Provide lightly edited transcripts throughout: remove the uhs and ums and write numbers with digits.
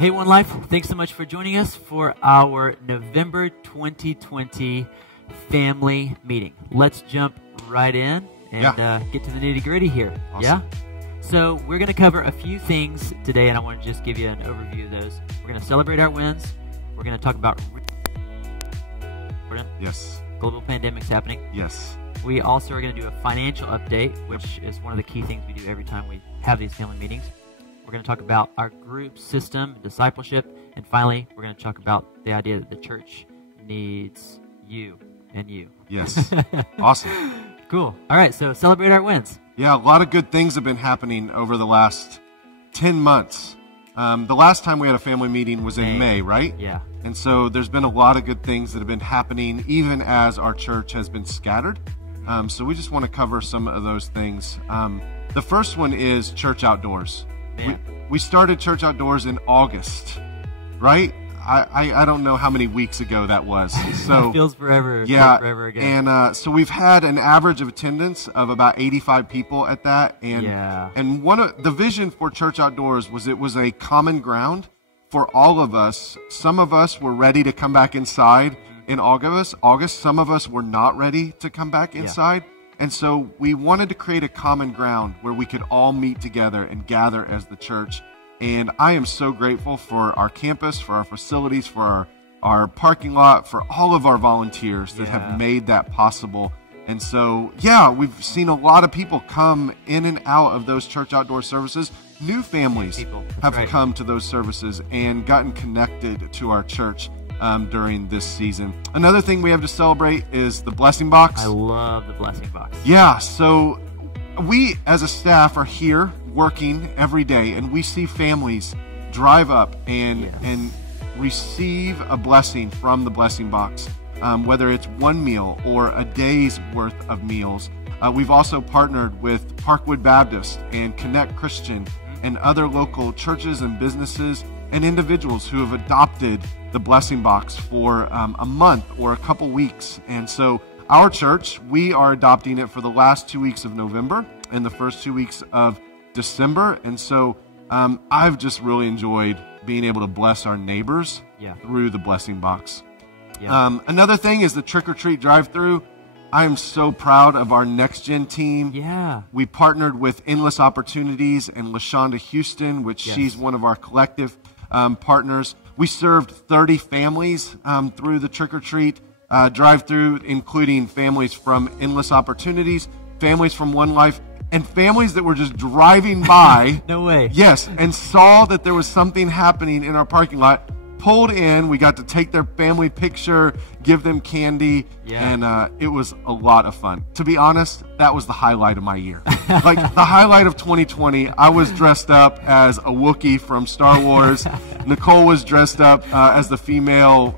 Hey, One Life, thanks so much for joining us for our November 2020 family meeting. Let's jump right in and get to the nitty-gritty here. Awesome. Yeah? So we're going to cover a few things today, and I want to just give you an overview of those. We're going to celebrate our wins. We're going to talk about global pandemics happening. Yes. We also are going to do a financial update, which is one of the key things we do every time we have these family meetings. We're going to talk about our group system, discipleship, and finally, we're going to talk about the idea that the church needs you and you. Yes. Awesome. Cool. All right, so celebrate our wins. Yeah, a lot of good things have been happening over the last 10 months. The last time we had a family meeting was in May, right? Yeah. And so there's been a lot of good things that have been happening even as our church has been scattered. So we just want to cover some of those things. The first one is Church Outdoors. We started Church Outdoors in August, right? I don't know how many weeks ago that was. So it feels forever. Yeah, forever ago. And so we've had an average of attendance of about 85 people at that. And one of the vision for Church Outdoors was it was a common ground for all of us. Some of us were ready to come back inside in August. Some of us were not ready to come back inside. And so we wanted to create a common ground where we could all meet together and gather as the church. And I am so grateful for our campus, for our facilities, for our parking lot, for all of our volunteers that have made that possible. And so, we've seen a lot of people come in and out of those Church Outdoor services. New families have come to those services and gotten connected to our church during this season. Another thing we have to celebrate is the blessing box. I love the blessing box. Yeah, so we as a staff are here working every day, and we see families drive up and receive a blessing from the blessing box, whether it's one meal or a day's worth of meals. We've also partnered with Parkwood Baptist and Connect Christian and other local churches and businesses and individuals who have adopted the blessing box for a month or a couple weeks. And so our church, we are adopting it for the last 2 weeks of November and the first 2 weeks of December. And so I've just really enjoyed being able to bless our neighbors through the blessing box. Another thing is the trick-or-treat drive-through. I am so proud of our Next Gen team. Yeah. We partnered with Endless Opportunities and LaShonda Houston, which she's one of our collective partners. We served 30 families through the trick-or-treat drive-through, including families from Endless Opportunities, families from One Life, and families that were just driving by. No way. Yes, and saw that there was something happening in our parking lot, pulled in. We got to take their family picture, give them candy, and it was a lot of fun. To be honest, that was the highlight of my year. Like the highlight of 2020, I was dressed up as a Wookiee from Star Wars. Nicole was dressed up as the female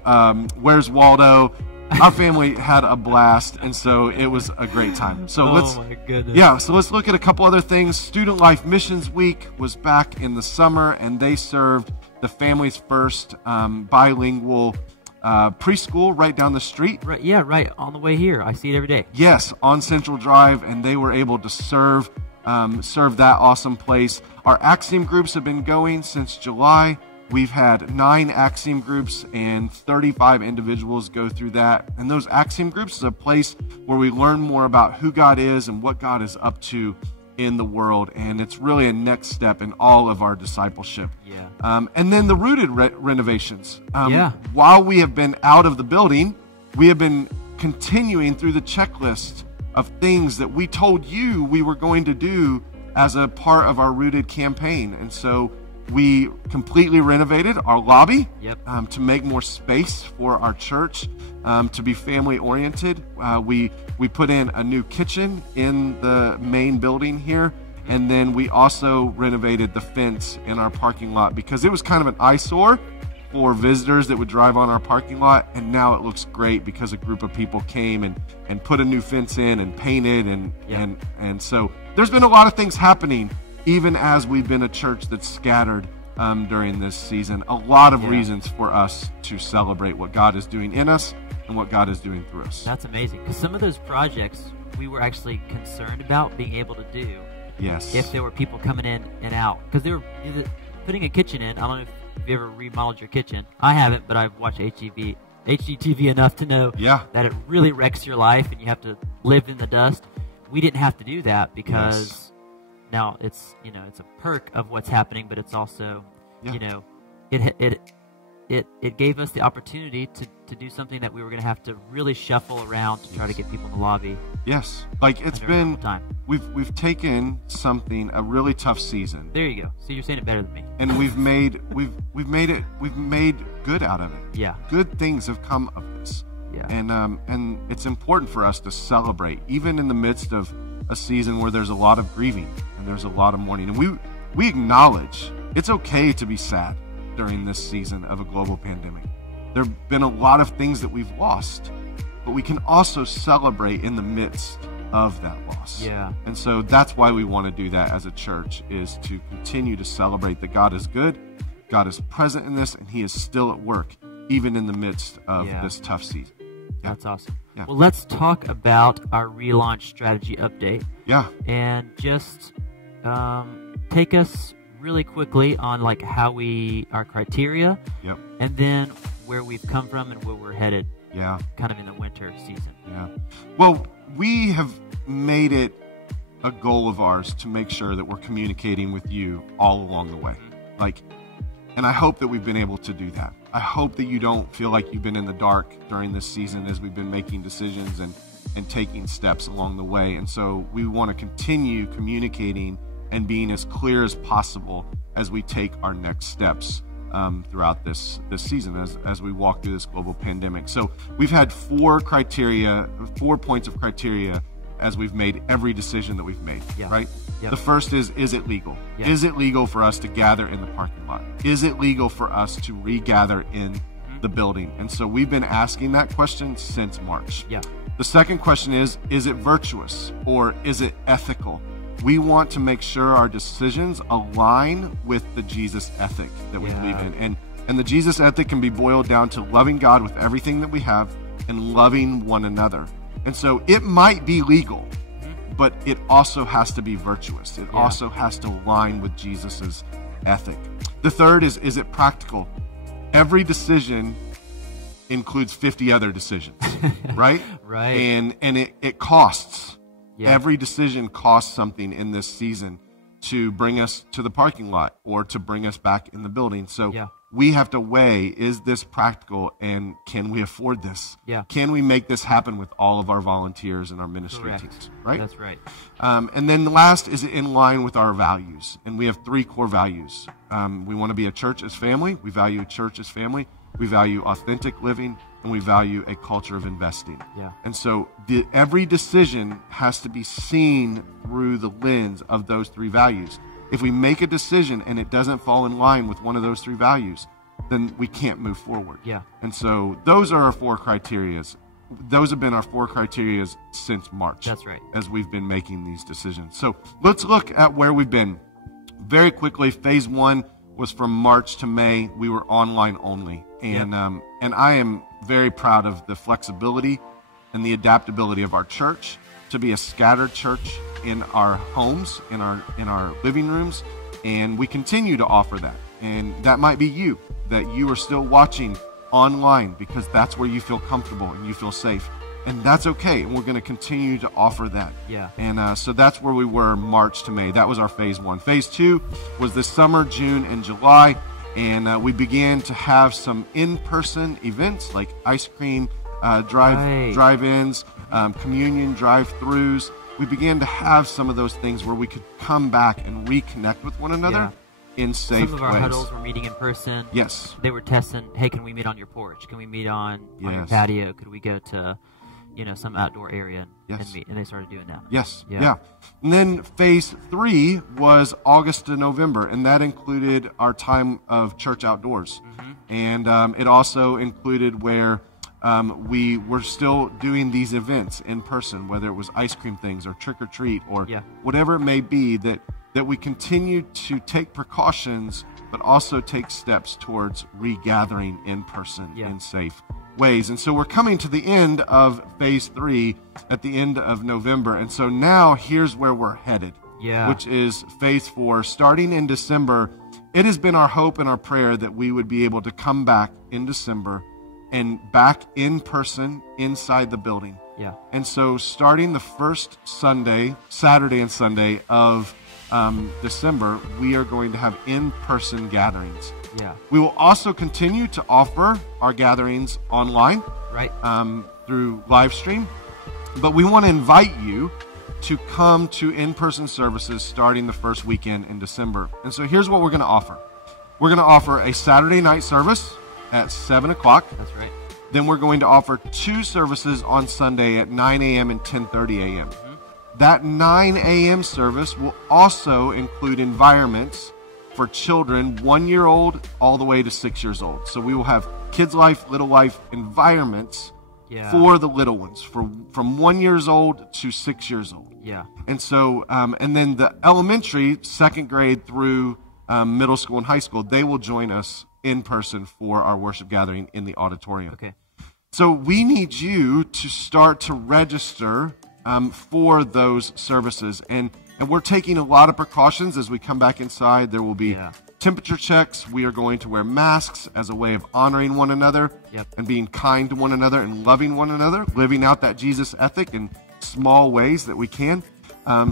Where's Waldo. Our family had a blast, and so it was a great time. So my goodness. So let's look at a couple other things. Student Life Missions Week was back in the summer, and they served the Families First bilingual preschool right down the street. Right on the way here. I see it every day. Yes, on Central Drive, and they were able to serve that awesome place. Our Axiom groups have been going since July. We've had 9 Axiom groups and 35 individuals go through that. And those Axiom groups is a place where we learn more about who God is and what God is up to in the world. And it's really a next step in all of our discipleship. And then the Rooted renovations. While we have been out of the building, we have been continuing through the checklist of things that we told you we were going to do as a part of our Rooted campaign. And so we completely renovated our lobby to make more space for our church, to be family oriented. We put in a new kitchen in the main building here, and then we also renovated the fence in our parking lot because it was kind of an eyesore for visitors that would drive on our parking lot, and now it looks great because a group of people came and put a new fence in and painted and so there's been a lot of things happening even as we've been a church that's scattered during this season. A lot of reasons for us to celebrate what God is doing in us and what God is doing through us. That's amazing, because some of those projects we were actually concerned about being able to do. Yes. If there were people coming in and out, because putting a kitchen in, I don't know if you ever remodeled your kitchen. I haven't, but I've watched HGTV enough to know that it really wrecks your life and you have to live in the dust. We didn't have to do that because now it's, you know, it's a perk of what's happening, but it's also, you know, it gave us the opportunity to do something that we were going to have to really shuffle around to try to get people in the lobby. Yes, like it's been we've taken something, a really tough season. There you go. See, you're saying it better than me. And we've made good out of it. Yeah. Good things have come of this. Yeah. And it's important for us to celebrate, even in the midst of a season where there's a lot of grieving and there's a lot of mourning. And we acknowledge it's okay to be sad during this season of a global pandemic. There have been a lot of things that we've lost, but we can also celebrate in the midst of that loss. Yeah. And so that's why we want to do that as a church, is to continue to celebrate that God is good, God is present in this, and He is still at work, even in the midst of this tough season. That's awesome. Yeah. Well, let's talk about our relaunch strategy update. Yeah. And just take us really quickly on like how our criteria, and then where we've come from and where we're headed. Yeah. Kind of in the winter season. Yeah. Well, we have made it a goal of ours to make sure that we're communicating with you all along the way. And I hope that we've been able to do that. I hope that you don't feel like you've been in the dark during this season as we've been making decisions and taking steps along the way. And so we want to continue communicating and being as clear as possible as we take our next steps throughout this season as we walk through this global pandemic. So we've had 4 points of criteria as we've made every decision that we've made, right? Yep. The first is it legal? Yep. Is it legal for us to gather in the parking lot? Is it legal for us to regather in the building? And so we've been asking that question since March. Yeah. The second question is it virtuous or is it ethical? We want to make sure our decisions align with the Jesus ethic that we believe in. And the Jesus ethic can be boiled down to loving God with everything that we have and loving one another. And so it might be legal, but it also has to be virtuous. It also has to align with Jesus's ethic. The third is it practical? Every decision includes 50 other decisions, right? Right. And it costs. Yeah. Every decision costs something in this season to bring us to the parking lot or to bring us back in the building. So we have to weigh, is this practical and can we afford this? Yeah. Can we make this happen with all of our volunteers and our ministry teams? Right? That's right. And then last, is it in line with our values? And we have 3 core values. We want to be a church as family. We value church as family. We value authentic living, and we value a culture of investing. Yeah. And so every decision has to be seen through the lens of those 3 values. If we make a decision and it doesn't fall in line with one of those 3 values, then we can't move forward. Yeah. And so those are our 4 criterias. Those have been our 4 criterias since March. That's right. As we've been making these decisions. So let's look at where we've been. Very quickly, phase 1 was from March to May. We were online only. And I am very proud of the flexibility and the adaptability of our church to be a scattered church in our homes, in our living rooms, and we continue to offer that. And that might be you, that you are still watching online because that's where you feel comfortable and you feel safe. And that's okay, and we're going to continue to offer that. Yeah. And so that's where we were March to May. That was our phase 1. Phase 2 was this summer, June and July, and we began to have some in-person events like ice cream drive-ins, communion drive-throughs. We began to have some of those things where we could come back and reconnect with one another in safe ways. Some of our huddles were meeting in person. Yes. They were testing, hey, can we meet on your porch? Can we meet on your patio? Could we go to some outdoor area and meet? And they started doing that. Yes. Yeah. And then phase 3 was August to November, and that included our time of church outdoors. And it also included where we were still doing these events in person, whether it was ice cream things or trick or treat or whatever it may be, that we continue to take precautions, but also take steps towards regathering in person in safe ways. And so we're coming to the end of phase 3 at the end of November. And so now here's where we're headed, which is phase 4, starting in December. it has been our hope and our prayer that we would be able to come back in December and back in person inside the building. Yeah. And so starting the first Saturday and Sunday of December, we are going to have in-person gatherings. Yeah. We will also continue to offer our gatherings online, Right. through live stream. But we want to invite you to come to in-person services starting the first weekend in December. And so here's what we're going to offer. We're going to offer a Saturday night service at 7 o'clock. That's right. Then we're going to offer 2 services on Sunday at 9 a.m. and 10:30 a.m. Mm-hmm. That 9 a.m. service will also include environments for children 1 year old all the way to 6 years old. So we will have Kids Life, Little Life environments for the little ones, from 1 year old to 6 years old. Yeah. And so, and then the elementary, 2nd grade through middle school and high school, they will join us in person for our worship gathering in the auditorium. Okay. So we need you to start to register for those services. And we're taking a lot of precautions as we come back inside. There will be temperature checks. We are going to wear masks as a way of honoring one another and being kind to one another and loving one another, living out that Jesus ethic in small ways that we can.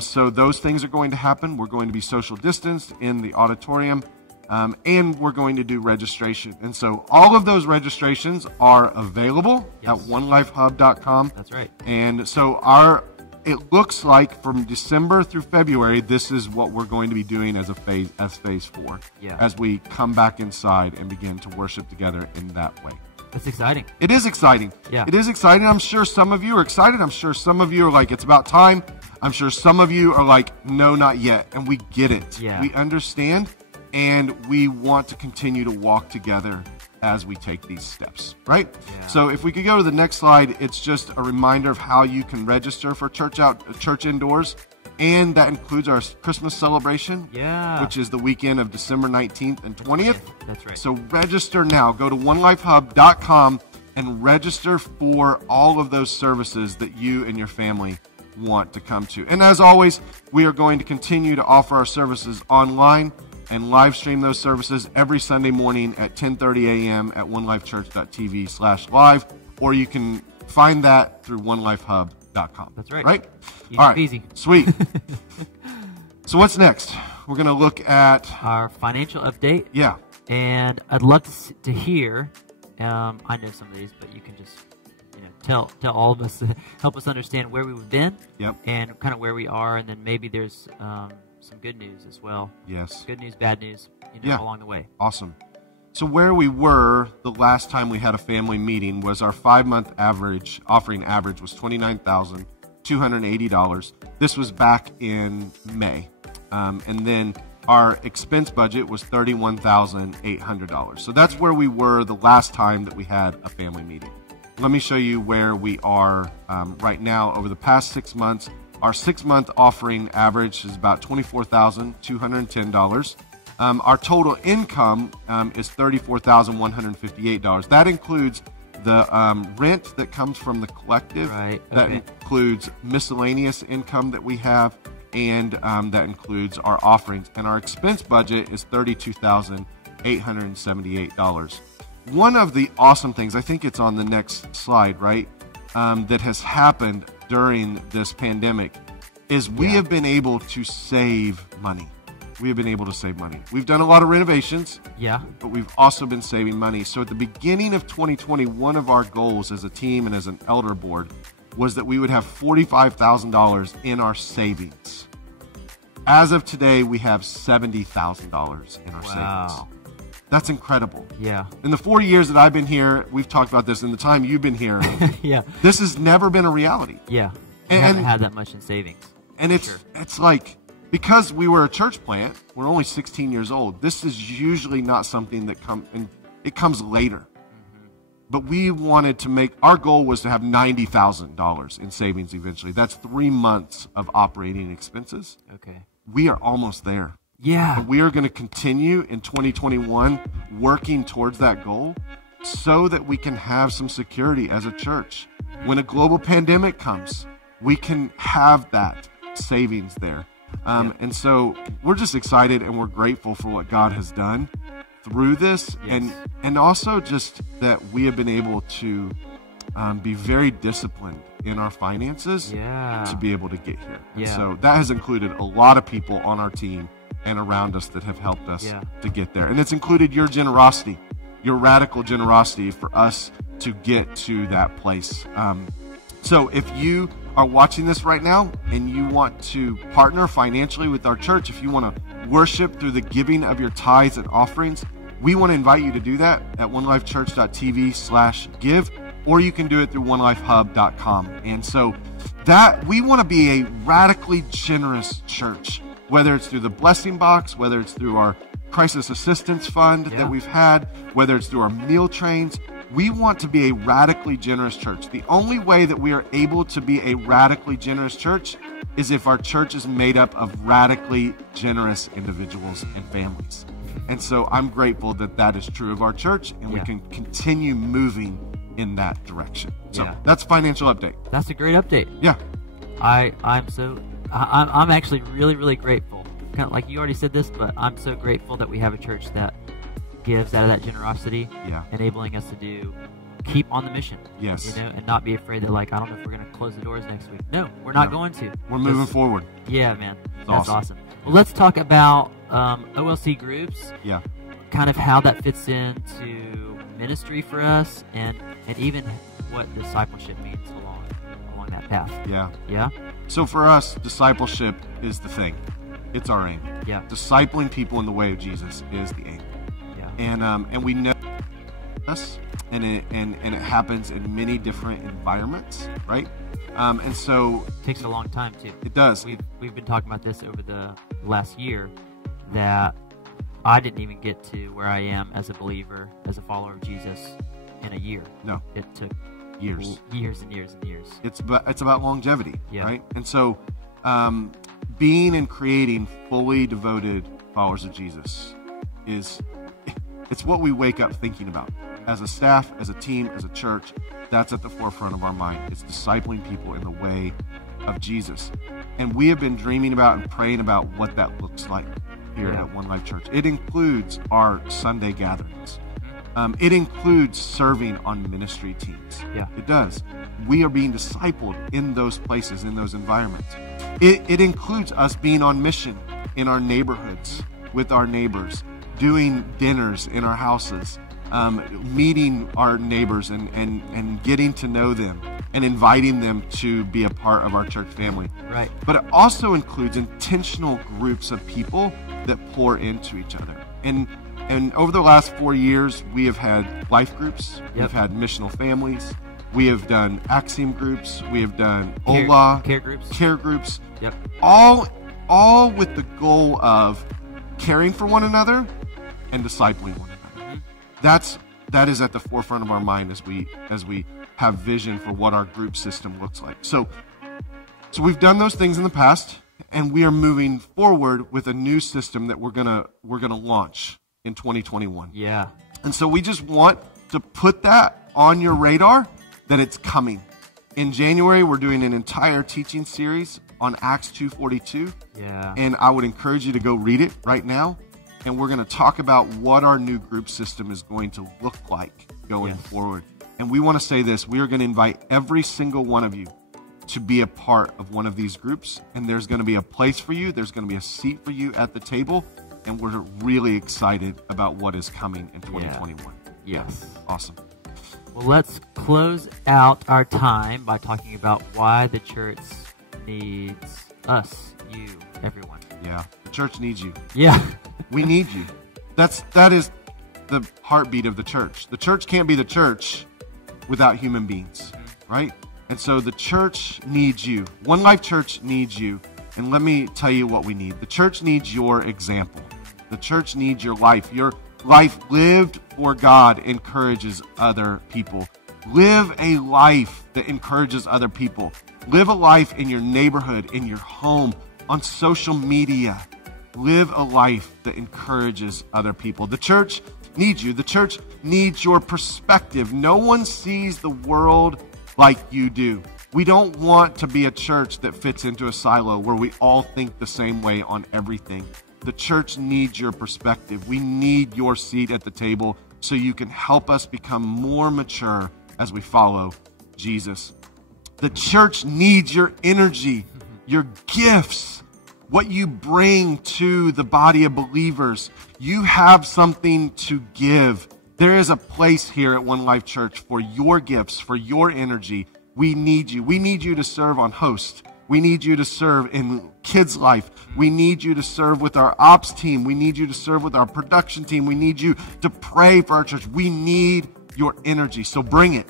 So those things are going to happen. We're going to be social distanced in the auditorium, and we're going to do registration. And so all of those registrations are available at onelifehub.com. That's right. And so it looks like from December through February, this is what we're going to be doing as phase 4, as we come back inside and begin to worship together in that way. That's exciting. It is exciting. Yeah. It is exciting. I'm sure some of you are excited. I'm sure some of you are like, it's about time. I'm sure some of you are like, no, not yet. And we get it. Yeah. We understand, and we want to continue to walk together as we take these steps, right? Yeah. So if we could go to the next slide, it's just a reminder of how you can register for church indoors. And that includes our Christmas celebration, which is the weekend of December 19th and 20th. That's right. So register now. Go to onelifehub.com and register for all of those services that you and your family want to come to. And as always, we are going to continue to offer our services online and live stream those services every Sunday morning at 10:30 a.m. at onelifechurch.tv/live, or you can find that through onelifehub.com. That's right. Right? Easy All right. peasy. Sweet. So what's next? We're going to look at our financial update. Yeah. And I'd love to hear. I know some of these, but you can just tell all of us, help us understand where we've been. Yep. And kind of where we are, and then maybe there's some good news as well. Yes. Good news, bad news, along the way. Awesome. So where we were the last time we had a family meeting was our 5-month average, offering average was $29,280. This was back in May. And then our expense budget was $31,800. So that's where we were the last time that we had a family meeting. Let me show you where we are right now. Over the past 6 months, our 6-month offering average is about $24,210. Our total income is $34,158. That includes the rent that comes from the collective. Right. Okay. That includes miscellaneous income that we have, and that includes our offerings. And our expense budget is $32,878. One of the awesome things, I think it's on the next slide, right, that has happened during this pandemic is we have been able to save money. We have been able to save money. We've done a lot of renovations, but we've also been saving money. So at the beginning of 2020, one of our goals as a team and as an elder board was that we would have $45,000 in our savings. As of today, we have $70,000 in our savings. That's incredible. Yeah. In the 4 years that I've been here, we've talked about this. In the time you've been here, this has never been a reality. Yeah. We haven't had that much in savings. And it's like, because we were a church plant, we're only 16 years old. This is usually not something that comes later. But we wanted to our goal was to have $90,000 in savings eventually. That's 3 months of operating expenses. Okay. We are almost there. Yeah. But we are going to continue in 2021 working towards that goal so that we can have some security as a church. When a global pandemic comes, we can have that savings there. And so we're just excited and we're grateful for what God has done through this, and also just that we have been able to be very disciplined in our finances to be able to get here. And so that has included a lot of people on our team and around us that have helped us to get there. And it's included your generosity, your radical generosity for us to get to that place. So if you are watching this right now and you want to partner financially with our church, if you want to worship through the giving of your tithes and offerings, we want to invite you to do that at onelifechurch.tv/give, or you can do it through onelifehub.com. And so that we want to be a radically generous church, whether it's through the blessing box, whether it's through our crisis assistance fund that we've had, whether it's through our meal trains. We want to be a radically generous church. The only way that we are able to be a radically generous church is if our church is made up of radically generous individuals and families. And so I'm grateful that that is true of our church, and we can continue moving in that direction. So that's financial update. That's a great update. Yeah. I'm actually really, really grateful. Kind of like you already said this, but I'm so grateful that we have a church that gives out of that generosity, enabling us to keep on the mission. Yes. And not be afraid that, like, I don't know if we're going to close the doors next week. No, we're not going to. We're moving forward. Yeah, man. That's awesome. Well, let's talk about OLC groups. Yeah. Kind of how that fits into ministry for us, and even what discipleship means along that path. Yeah. Yeah. So for us, discipleship is the thing. It's our aim. Yeah. Discipling people in the way of Jesus is the aim. And we know this, and it happens in many different environments, right? And so it takes a long time too. It does. We've been talking about this over the last year, that I didn't even get to where I am as a believer, as a follower of Jesus, in a year. No, it took years and years and years. It's about longevity, right? And so, being and creating fully devoted followers of Jesus it's what we wake up thinking about. As a staff, as a team, as a church, that's at the forefront of our mind. It's discipling people in the way of Jesus. And we have been dreaming about and praying about what that looks like here at One Life Church. It includes our Sunday gatherings. It includes serving on ministry teams. Yeah. It does. We are being discipled in those places, in those environments. It includes us being on mission in our neighborhoods with our neighbors, doing dinners in our houses, meeting our neighbors and getting to know them and inviting them to be a part of our church family. Right. But it also includes intentional groups of people that pour into each other. And over the last 4 years, we have had life groups. We've had missional families. We have done Axiom groups. We have done care groups. Care groups. Yep. All with the goal of caring for one another and discipling one another. That is at the forefront of our mind as we have vision for what our group system looks like. So we've done those things in the past, and we are moving forward with a new system that we're gonna launch in 2021. Yeah. And so we just want to put that on your radar, that it's coming. In January, we're doing an entire teaching series on Acts 2:42. Yeah. And I would encourage you to go read it right now. And we're going to talk about what our new group system is going to look like going forward. And we want to say this: we are going to invite every single one of you to be a part of one of these groups. And there's going to be a place for you. There's going to be a seat for you at the table. And we're really excited about what is coming in 2021. Yes. Awesome. Well, let's close out our time by talking about why the church needs us, you, everyone. Yeah. The church needs you. Yeah. We need you. That is the heartbeat of the church. The church can't be the church without human beings, right? And so the church needs you. One Life Church needs you. And let me tell you what we need. The church needs your example. The church needs your life. Your life lived for God encourages other people. Live a life that encourages other people. Live a life in your neighborhood, in your home, on social media. Live a life that encourages other people. The church needs you. The church needs your perspective. No one sees the world like you do. We don't want to be a church that fits into a silo where we all think the same way on everything. The church needs your perspective. We need your seat at the table so you can help us become more mature as we follow Jesus. The church needs your energy, your gifts, what you bring to the body of believers. You have something to give. There is a place here at One Life Church for your gifts, for your energy. We need you. We need you to serve on host. We need you to serve in kids' life. We need you to serve with our ops team. We need you to serve with our production team. We need you to pray for our church. We need your energy. So bring it.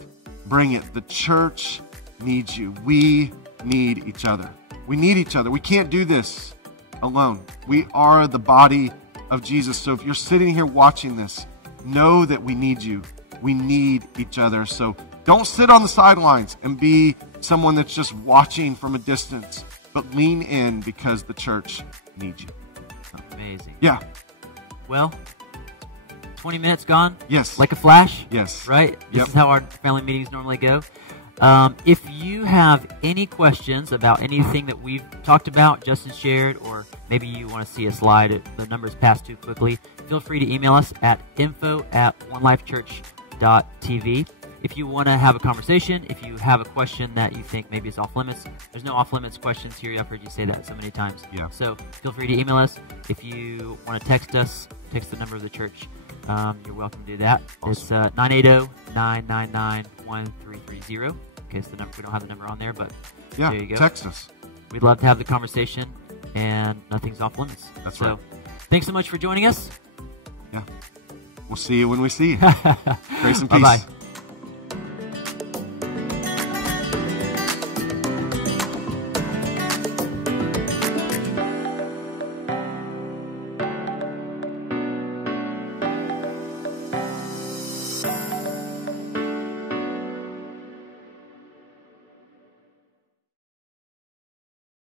Bring it. The church needs you. We need each other. We need each other. We can't do this alone. We are the body of Jesus. So if you're sitting here watching this, know that we need you. We need each other. So don't sit on the sidelines and be someone that's just watching from a distance, but lean in because the church needs you. Amazing. Yeah. Well, 20 minutes gone. Yes. Like a flash. Yes. Right? This Yep. is how our family meetings normally go. If you have any questions about anything that we've talked about, Justin shared, or maybe you want to see a slide, the numbers pass too quickly, feel free to email us at info@onelifechurch.tv. If you want to have a conversation, if you have a question that you think maybe is off limits, there's no off limits questions here. I've heard you say that so many times. Yeah. So feel free to email us. If you want to text us, text the number of the church. You're welcome to do that. Awesome. It's 980-999-1330. In case the number, we don't have the number on there, but Yeah. there you go. Text us. We'd love to have the conversation, and nothing's off limits. That's so, right. Thanks so much for joining us. Yeah. We'll see you when we see you. Grace and peace. Bye-bye.